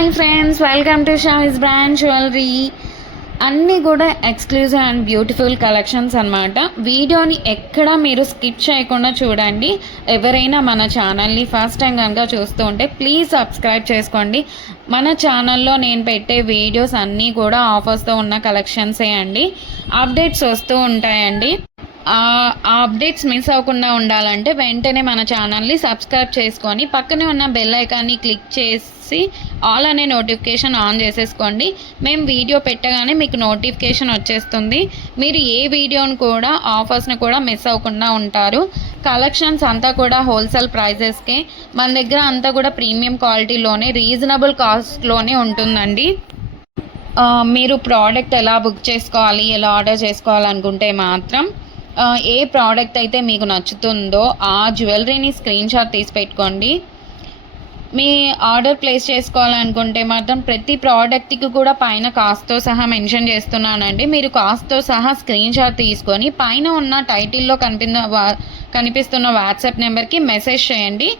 Hi friends, welcome to Shavis brand jewellery. అన్నీ కూడా exclusive and beautiful collections అనమాట. వీడియోని ఎక్కడ మీరు స్కిప్ చేయకుండా చూడండి. ఎవరైనా మన ఛానల్ని ఫస్ట్ టైం కనుక చూస్తూ ఉంటే ప్లీజ్ సబ్స్క్రైబ్ చేసుకోండి. మన ఛానల్లో నేను పెట్టే వీడియోస్ అన్నీ కూడా ఆఫర్స్తో ఉన్న కలెక్షన్సే అండి. అప్డేట్స్ వస్తూ ఉంటాయండి. ఆ అప్డేట్స్ మిస్ అవ్వకుండా ఉండాలంటే వెంటనే మన ఛానల్ని సబ్స్క్రైబ్ చేసుకొని పక్కనే ఉన్న బెల్ ఐకాన్ని క్లిక్ చేసి ఆల్ అనే నోటిఫికేషన్ ఆన్ చేసేసుకోండి. మేము వీడియో పెట్టగానే మీకు నోటిఫికేషన్ వచ్చేస్తుంది. మీరు ఏ వీడియోని కూడా ఆఫర్స్ని కూడా మిస్ అవ్వకుండా ఉంటారు. కలెక్షన్స్ అంతా కూడా హోల్సేల్ ప్రైజెస్కే, మన దగ్గర అంతా కూడా ప్రీమియం క్వాలిటీలోనే రీజనబుల్ కాస్ట్లోనే ఉంటుందండి. మీరు ప్రోడక్ట్ ఎలా బుక్ చేసుకోవాలి, ఎలా ఆర్డర్ చేసుకోవాలనుకుంటే మాత్రం ఏ ప్రోడక్ట్ అయితే మీకు నచ్చుతుందో ఆ జ్యువెలరీని స్క్రీన్ షాట్ తీసి పెట్టుకోండి. మీ ఆర్డర్ ప్లేస్ చేసుకోవాలనుకుంటే మాత్రం ప్రతి ప్రోడక్ట్కి కూడా పైన కాస్ట్తో సహా మెన్షన్ చేస్తున్నానండి. మీరు కాస్ట్తో సహా స్క్రీన్ షాట్ తీసుకొని పైన ఉన్న టైటిల్లో కనిపిస్తున్న వాట్సాప్ నెంబర్కి మెసేజ్ చేయండి.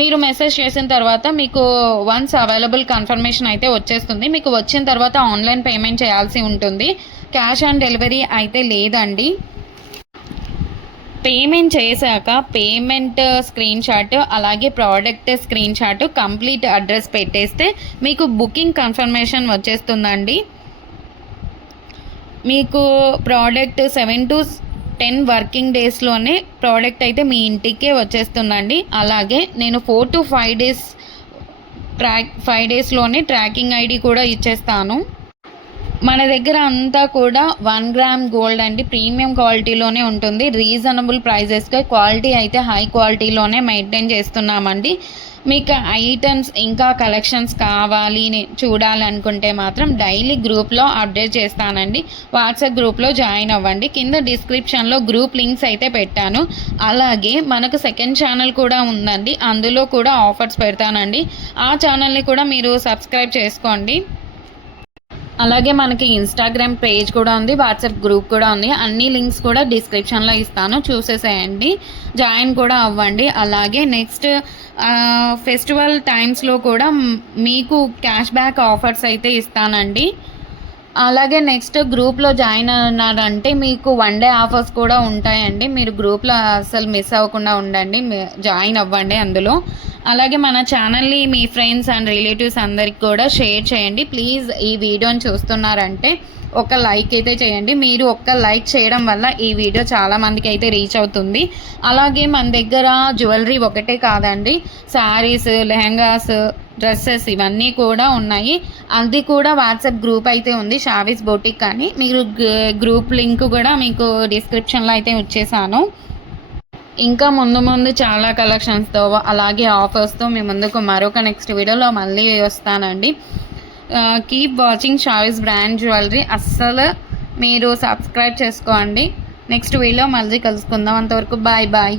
మీరు మెసేజ్ చేసిన తర్వాత మీకు వన్స్ అవైలబుల్ కన్ఫర్మేషన్ అయితే వచ్చేస్తుంది. మీకు వచ్చిన తర్వాత ఆన్లైన్ పేమెంట్ చేయాల్సి ఉంటుంది. క్యాష్ ఆన్ డెలివరీ అయితే లేదండి. పేమెంట్ చేశాక పేమెంట్ స్క్రీన్ షాట్ అలాగే product screen shot complete address పెట్టేస్తే మీకు బుకింగ్ కన్ఫర్మేషన్ వచ్చేస్తుందండి. మీకు ప్రోడక్ట్ 7 to 10 వర్కింగ్ డేస్లోనే ప్రోడక్ట్ అయితే మీ ఇంటికే వచ్చేస్తుందండి. అలాగే నేను 4 to 5 డేస్లోనే ట్రాకింగ్ ఐడి కూడా ఇచ్చేస్తాను. మన దగ్గర అంతా కూడా 1 గ్రామ్ గోల్డ్ అండి, ప్రీమియం క్వాలిటీలోనే ఉంటుంది. రీజనబుల్ ప్రైజెస్గా క్వాలిటీ అయితే హై క్వాలిటీలోనే మెయింటైన్ చేస్తున్నామండి. మీకు ఐటమ్స్ ఇంకా కలెక్షన్స్ కావాలి చూడాలనుకుంటే మాత్రం డైలీ గ్రూప్లో అప్డేట్ చేస్తానండి. వాట్సాప్ గ్రూప్లో జాయిన్ అవ్వండి. కింద డిస్క్రిప్షన్లో గ్రూప్ లింక్స్ అయితే పెట్టాను. అలాగే మనకు సెకండ్ ఛానల్ కూడా ఉందండి, అందులో కూడా ఆఫర్స్ పెడతానండి. ఆ ఛానల్ని కూడా మీరు సబ్స్క్రైబ్ చేసుకోండి. అలాగే మనకి ఇన్స్టాగ్రామ్ పేజ్ కూడా ఉంది, వాట్సాప్ గ్రూప్ కూడా ఉంది. అన్ని లింక్స్ కూడా డిస్క్రిప్షన్లో ఇస్తాను, చూసేసేయండి, జాయిన్ కూడా అవ్వండి. అలాగే నెక్స్ట్ ఫెస్టివల్ టైమ్స్లో కూడా మీకు క్యాష్ బ్యాక్ ఆఫర్స్ అయితే ఇస్తానండి. అలాగే నెక్స్ట్ గ్రూప్లో జాయిన్ అన్నారంటే మీకు 1 day ఆఫర్స్ కూడా ఉంటాయండి. మీరు గ్రూప్లో అసలు మిస్ అవ్వకుండా ఉండండి, జాయిన్ అవ్వండి అందులో. అలాగే మన ఛానల్ని మీ ఫ్రెండ్స్ అండ్ రిలేటివ్స్ అందరికి కూడా షేర్ చేయండి. ప్లీజ్ ఈ వీడియోని చూస్తున్నారంటే ఒక లైక్ అయితే చేయండి. మీరు ఒక్క లైక్ చేయడం వల్ల ఈ వీడియో చాలామందికి అయితే రీచ్ అవుతుంది. అలాగే మన దగ్గర జ్యువెలరీ ఒకటే కాదండి, శారీస్, లెహంగాస్, డ్రెస్సెస్ ఇవన్నీ కూడా ఉన్నాయి. అది కూడా వాట్సాప్ గ్రూప్ అయితే ఉంది, షావిస్ బొటిక్ అని. మీరు గ్రూప్ లింక్ కూడా మీకు డిస్క్రిప్షన్లో అయితే ఇచ్చేసాను. ఇంకా ముందు చాలా కలెక్షన్స్తో అలాగే ఆఫర్స్తో మీ ముందుకు మరొక నెక్స్ట్ వీడియోలో మళ్ళీ వస్తానండి. Keep watching Shavis brand jewellery. అస్సలు మీరు సబ్స్క్రైబ్ చేసుకోండి. నెక్స్ట్ వీడియో మళ్ళీ కలుసుకుందాం. అంతవరకు బాయ్ బాయ్.